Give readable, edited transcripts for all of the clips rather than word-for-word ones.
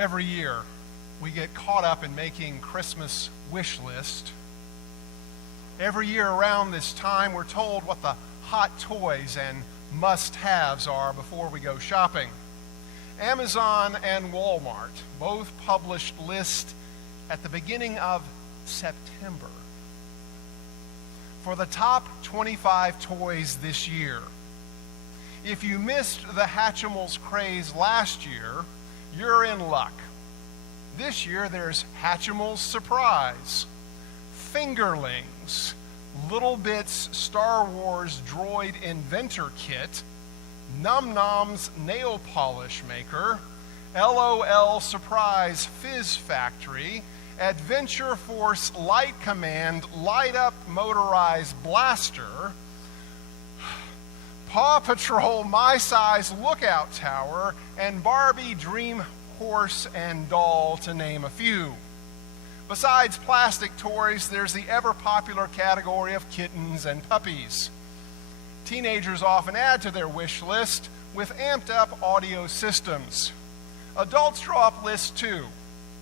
Every year, we get caught up in making Christmas wish list. Every year around this time, we're told what the hot toys and must-haves are before we go shopping. Amazon and Walmart both published lists at the beginning of September for the top 25 toys this year. If you missed the Hatchimals craze last year, you're in luck. This year there's Hatchimals Surprise, Fingerlings, Little Bits Star Wars Droid Inventor Kit, Num Nom's Nail Polish Maker, LOL Surprise Fizz Factory, Adventure Force Light Command Light Up Motorized Blaster, Paw Patrol My Size Lookout Tower, and Barbie Dream Horse and Doll, to name a few. Besides plastic toys, there's the ever-popular category of kittens and puppies. Teenagers often add to their wish list with amped-up audio systems. Adults draw up lists too,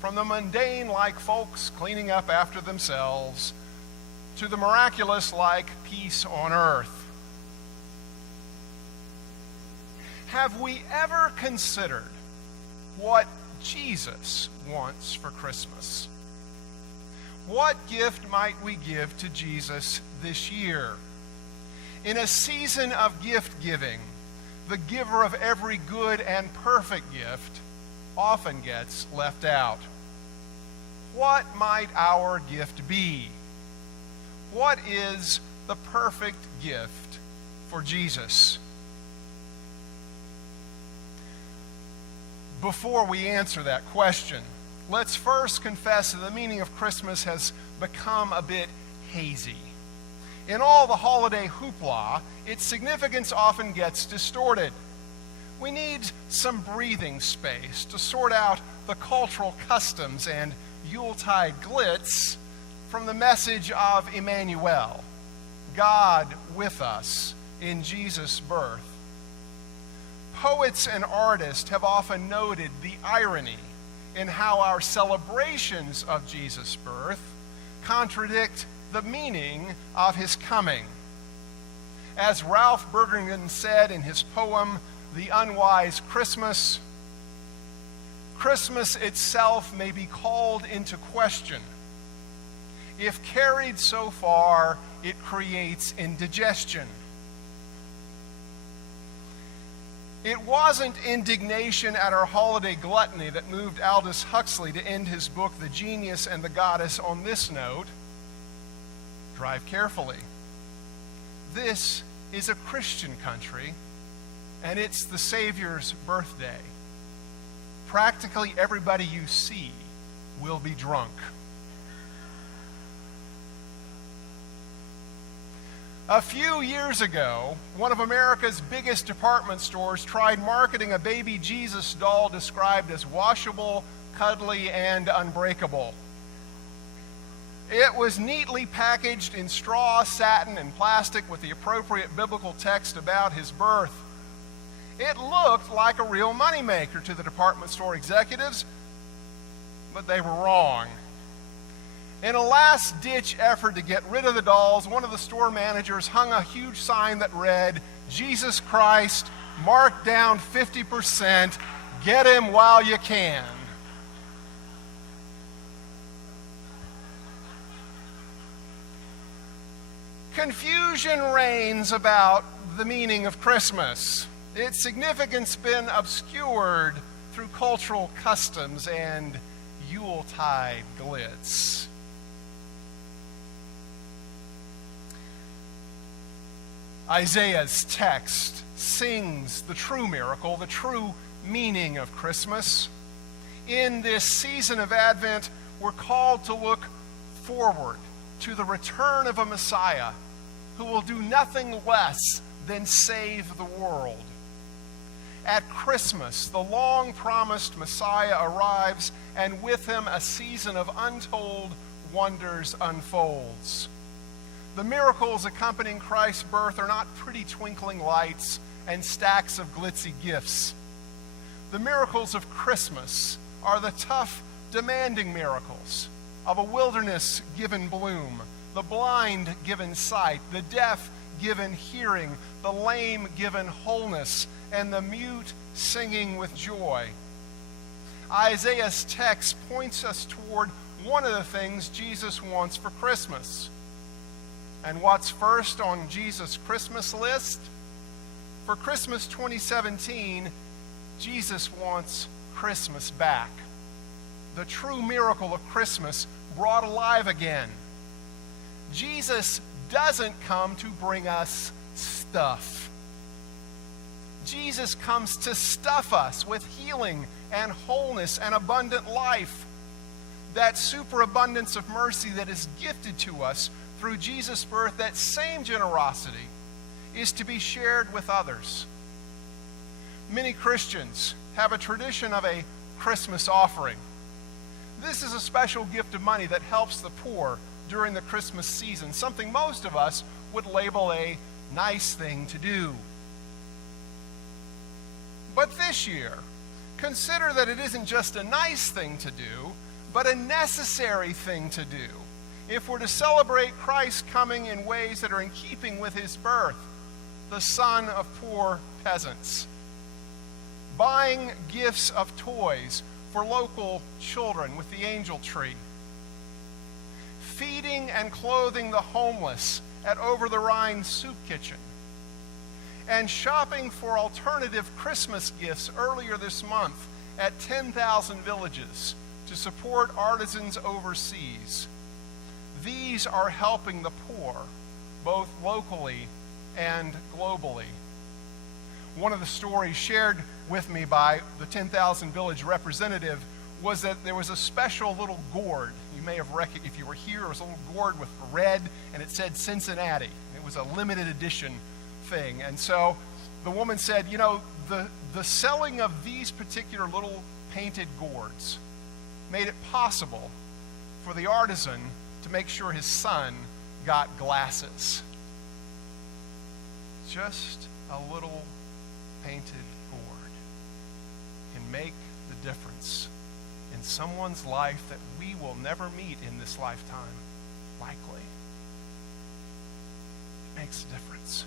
from the mundane like folks cleaning up after themselves to the miraculous like peace on earth. Have we ever considered what Jesus wants for Christmas? What gift might we give to Jesus this year? In a season of gift giving, the giver of every good and perfect gift often gets left out. What might our gift be? What is the perfect gift for Jesus? Before we answer that question, let's first confess that the meaning of Christmas has become a bit hazy. In all the holiday hoopla, its significance often gets distorted. We need some breathing space to sort out the cultural customs and Yuletide glitz from the message of Emmanuel, God with us in Jesus' birth. Poets and artists have often noted the irony in how our celebrations of Jesus' birth contradict the meaning of his coming. As Ralph Bergingen said in his poem, The Unwise Christmas, Christmas itself may be called into question. If carried so far, it creates indigestion. It wasn't indignation at our holiday gluttony that moved Aldous Huxley to end his book, The Genius and the Goddess, on this note: drive carefully. This is a Christian country, and it's the Savior's birthday. Practically everybody you see will be drunk. A few years ago, one of America's biggest department stores tried marketing a baby Jesus doll described as washable, cuddly, and unbreakable. It was neatly packaged in straw, satin, and plastic with the appropriate biblical text about his birth. It looked like a real moneymaker to the department store executives, but they were wrong. In a last-ditch effort to get rid of the dolls, one of the store managers hung a huge sign that read, Jesus Christ, marked down 50%, get him while you can. Confusion reigns about the meaning of Christmas. Its significance been obscured through cultural customs and Yuletide glitz. Isaiah's text sings the true miracle, the true meaning of Christmas. In this season of Advent, we're called to look forward to the return of a Messiah who will do nothing less than save the world. At Christmas, the long-promised Messiah arrives, and with him a season of untold wonders unfolds. The miracles accompanying Christ's birth are not pretty twinkling lights and stacks of glitzy gifts. The miracles of Christmas are the tough, demanding miracles of a wilderness given bloom, the blind given sight, the deaf given hearing, the lame given wholeness, and the mute singing with joy. Isaiah's text points us toward one of the things Jesus wants for Christmas. And what's first on Jesus' Christmas list? For Christmas 2017, Jesus wants Christmas back. The true miracle of Christmas brought alive again. Jesus doesn't come to bring us stuff. Jesus comes to stuff us with healing and wholeness and abundant life. That superabundance of mercy that is gifted to us through Jesus' birth, that same generosity is to be shared with others. Many Christians have a tradition of a Christmas offering. This is a special gift of money that helps the poor during the Christmas season, something most of us would label a nice thing to do. But this year, consider that it isn't just a nice thing to do, but a necessary thing to do if we're to celebrate Christ coming in ways that are in keeping with his birth, the son of poor peasants. Buying gifts of toys for local children with the angel tree. Feeding and clothing the homeless at Over the Rhine Soup Kitchen. And shopping for alternative Christmas gifts earlier this month at 10,000 Villages to support artisans overseas. These are helping the poor, both locally and globally. One of the stories shared with me by the 10,000 Village representative was that there was a special little gourd. You may have recognized, if you were here, it was a little gourd with red, and it said Cincinnati. It was a limited edition thing. And so the woman said, you know, the selling of these particular little painted gourds made it possible for the artisan to make sure his son got glasses. Just a little painted gourd can make the difference in someone's life that we will never meet in this lifetime, likely. It makes a difference.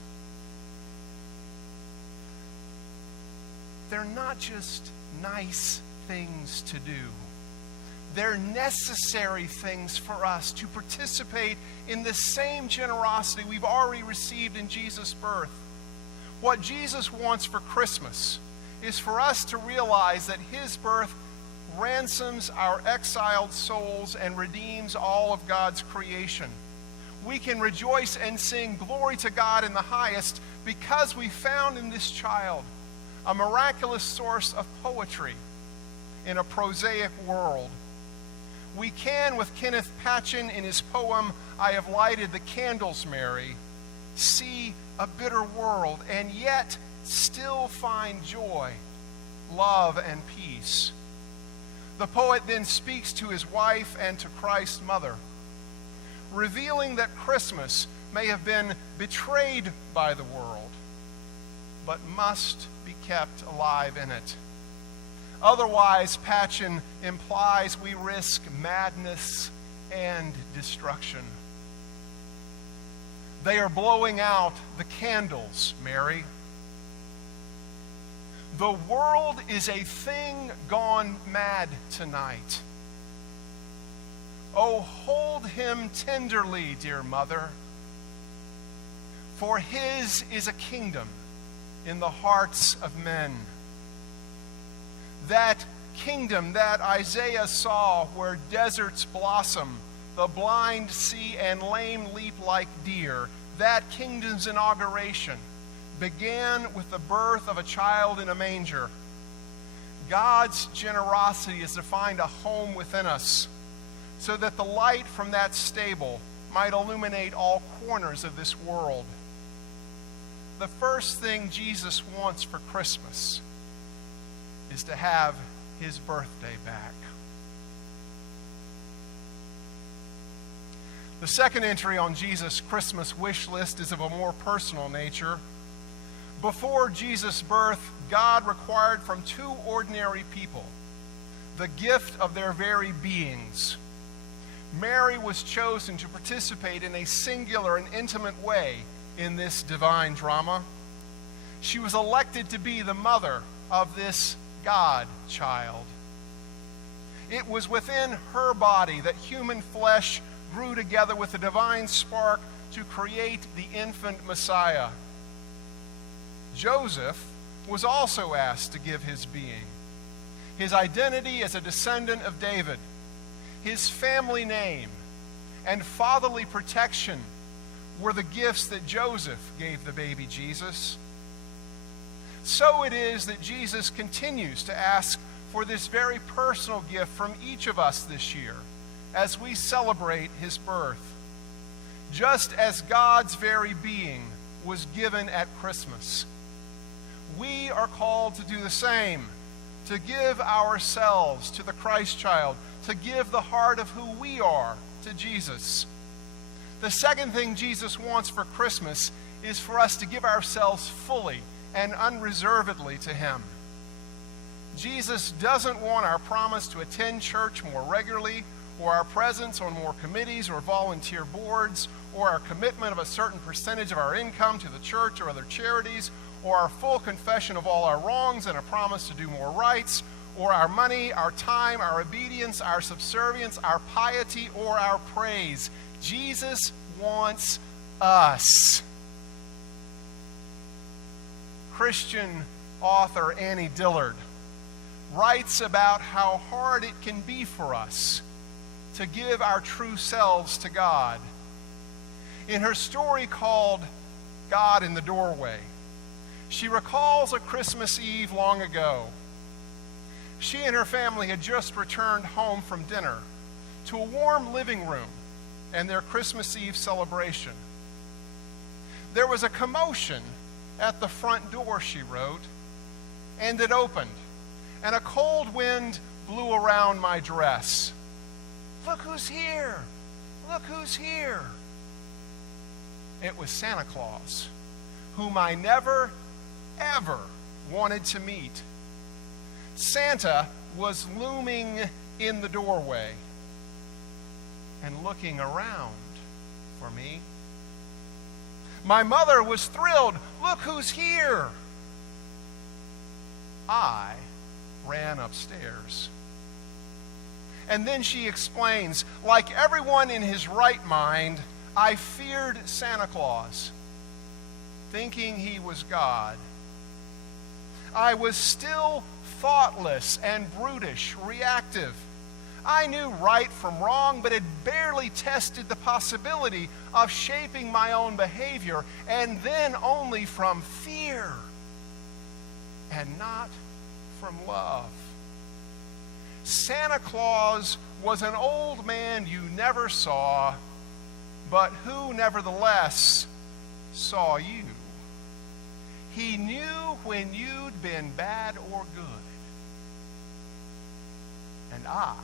They're not just nice things to do. They're necessary things for us to participate in the same generosity we've already received in Jesus' birth. What Jesus wants for Christmas is for us to realize that his birth ransoms our exiled souls and redeems all of God's creation. We can rejoice and sing glory to God in the highest because we found in this child a miraculous source of poetry in a prosaic world. We can, with Kenneth Patchen in his poem, I Have Lighted the Candles, Mary, see a bitter world and yet still find joy, love, and peace. The poet then speaks to his wife and to Christ's mother, revealing that Christmas may have been betrayed by the world, but must be kept alive in it. Otherwise, Patchen implies we risk madness and destruction. They are blowing out the candles, Mary. The world is a thing gone mad tonight. Oh, hold him tenderly, dear mother, for his is a kingdom in the hearts of men. That kingdom that Isaiah saw where deserts blossom, the blind see and lame leap like deer, that kingdom's inauguration began with the birth of a child in a manger. God's generosity is to find a home within us so that the light from that stable might illuminate all corners of this world. The first thing Jesus wants for Christmas is to have his birthday back. The second entry on Jesus' Christmas wish list is of a more personal nature. Before Jesus' birth, God required from two ordinary people the gift of their very beings. Mary was chosen to participate in a singular and intimate way in this divine drama. She was elected to be the mother of this God child. It was within her body that human flesh grew together with the divine spark to create the infant Messiah. Joseph was also asked to give his being, his identity as a descendant of David, his family name, and fatherly protection were the gifts that Joseph gave the baby Jesus. So it is that Jesus continues to ask for this very personal gift from each of us this year as we celebrate his birth. Just as God's very being was given at Christmas, we are called to do the same, to give ourselves to the Christ child, to give the heart of who we are to Jesus. The second thing Jesus wants for Christmas is for us to give ourselves fully and unreservedly to him. Jesus doesn't want our promise to attend church more regularly, or our presence on more committees or volunteer boards, or our commitment of a certain percentage of our income to the church or other charities, or our full confession of all our wrongs and a promise to do more rights, or our money, our time, our obedience, our subservience, our piety, or our praise. Jesus wants us. Christian author Annie Dillard writes about how hard it can be for us to give our true selves to God. In her story called God in the Doorway, she recalls a Christmas Eve long ago. She and her family had just returned home from dinner to a warm living room and their Christmas Eve celebration. There was a commotion at the front door, she wrote, and it opened, and a cold wind blew around my dress. "Look who's here! Look who's here!" It was Santa Claus, whom I never, ever wanted to meet. Santa was looming in the doorway and looking around for me. My mother was thrilled. "Look who's here!" I ran upstairs. And then she explains, like everyone in his right mind, I feared Santa Claus, thinking he was God. I was still thoughtless and brutish, reactive. I knew right from wrong, but had barely tested the possibility of shaping my own behavior, and then only from fear and not from love. Santa Claus was an old man you never saw, but who nevertheless saw you. He knew when you'd been bad or good, and I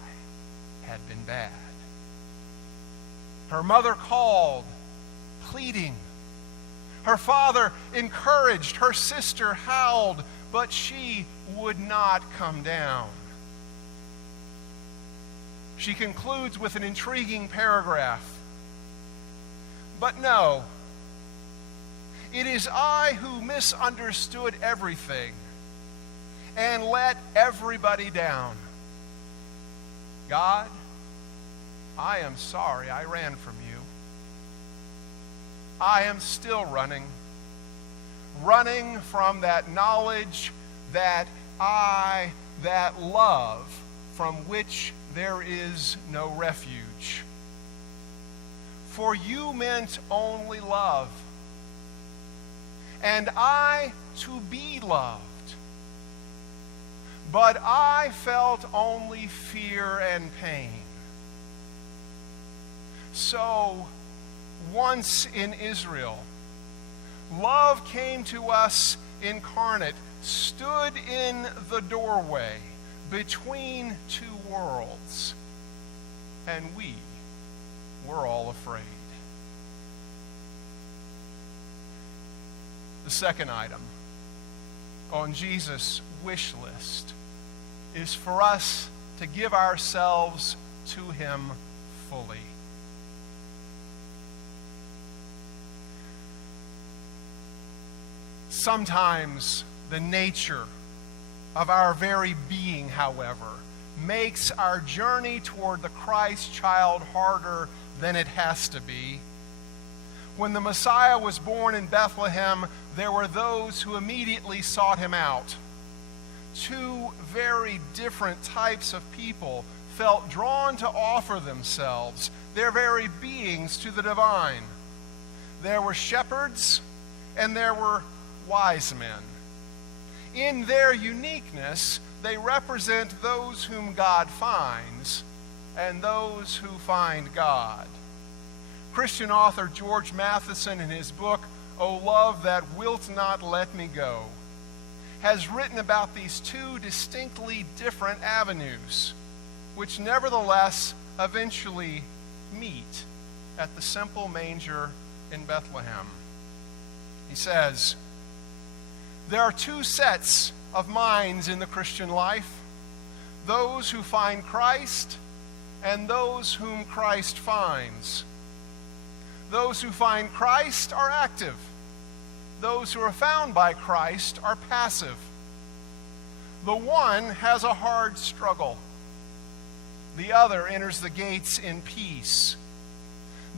had been bad. Her mother called, pleading. Her father encouraged. Her sister howled, but she would not come down. She concludes with an intriguing paragraph. But no, it is I who misunderstood everything and let everybody down. God, I am sorry I ran from you. I am still running from that knowledge, that love from which there is no refuge. For you meant only love, and I to be loved. But I felt only fear and pain. So, once in Israel, love came to us incarnate, stood in the doorway between two worlds, and we were all afraid. The second item on Jesus' wish list is for us to give ourselves to him fully. Sometimes the nature of our very being, however, makes our journey toward the Christ child harder than it has to be. When the Messiah was born in Bethlehem, there were those who immediately sought him out. Two very different types of people felt drawn to offer themselves, their very beings, to the divine. There were shepherds and there were wise men. In their uniqueness, they represent those whom God finds and those who find God. Christian author George Matheson, in his book, O Love That Wilt Not Let Me Go, has written about these two distinctly different avenues, which nevertheless eventually meet at the simple manger in Bethlehem. He says, there are two sets of minds in the Christian life: those who find Christ and those whom Christ finds. Those who find Christ are active. Those who are found by Christ are passive. The one has a hard struggle. The other enters the gates in peace.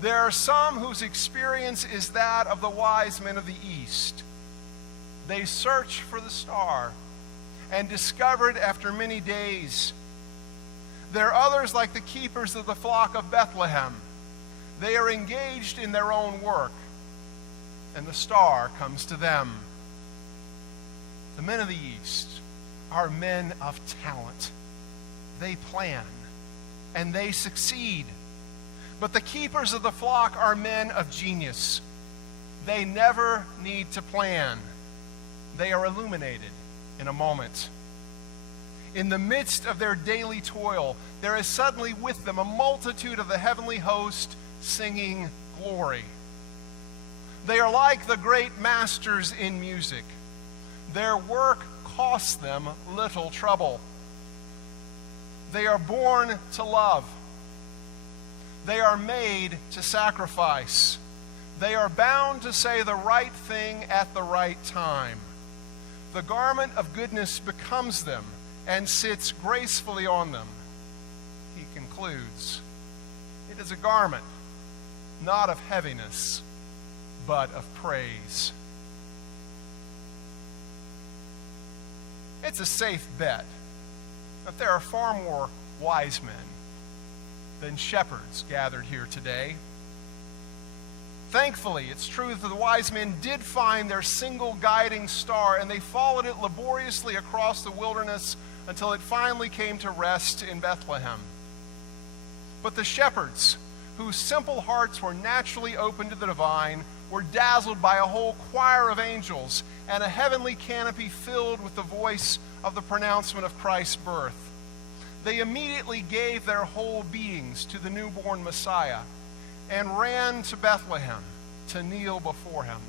There are some whose experience is that of the wise men of the East. They search for the star and discover it after many days. There are others like the keepers of the flock of Bethlehem. They are engaged in their own work, and the star comes to them. The men of the East are men of talent. They plan, and they succeed. But the keepers of the flock are men of genius. They never need to plan. They are illuminated in a moment. In the midst of their daily toil, there is suddenly with them a multitude of the heavenly host singing glory. They are like the great masters in music. Their work costs them little trouble. They are born to love. They are made to sacrifice. They are bound to say the right thing at the right time. The garment of goodness becomes them and sits gracefully on them. He concludes, it is a garment, not of heaviness, but of praise. It's a safe bet that there are far more wise men than shepherds gathered here today. Thankfully, it's true that the wise men did find their single guiding star, and they followed it laboriously across the wilderness until it finally came to rest in Bethlehem. But the shepherds, whose simple hearts were naturally open to the divine, were dazzled by a whole choir of angels and a heavenly canopy filled with the voice of the pronouncement of Christ's birth. They immediately gave their whole beings to the newborn Messiah and ran to Bethlehem to kneel before him.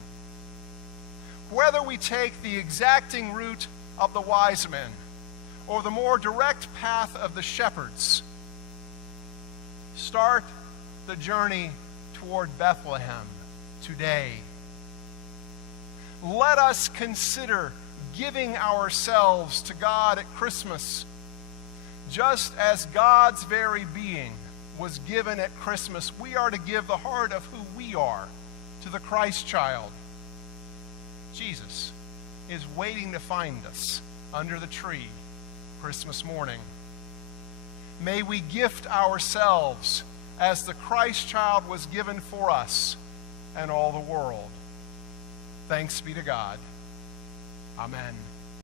Whether we take the exacting route of the wise men or the more direct path of the shepherds, start the journey toward Bethlehem today. Let us consider giving ourselves to God at Christmas, just as God's very being was given at Christmas. We are to give the heart of who we are to the Christ child. Jesus is waiting to find us under the tree Christmas morning. May we gift ourselves as the Christ child was given for us and all the world. Thanks be to God. Amen.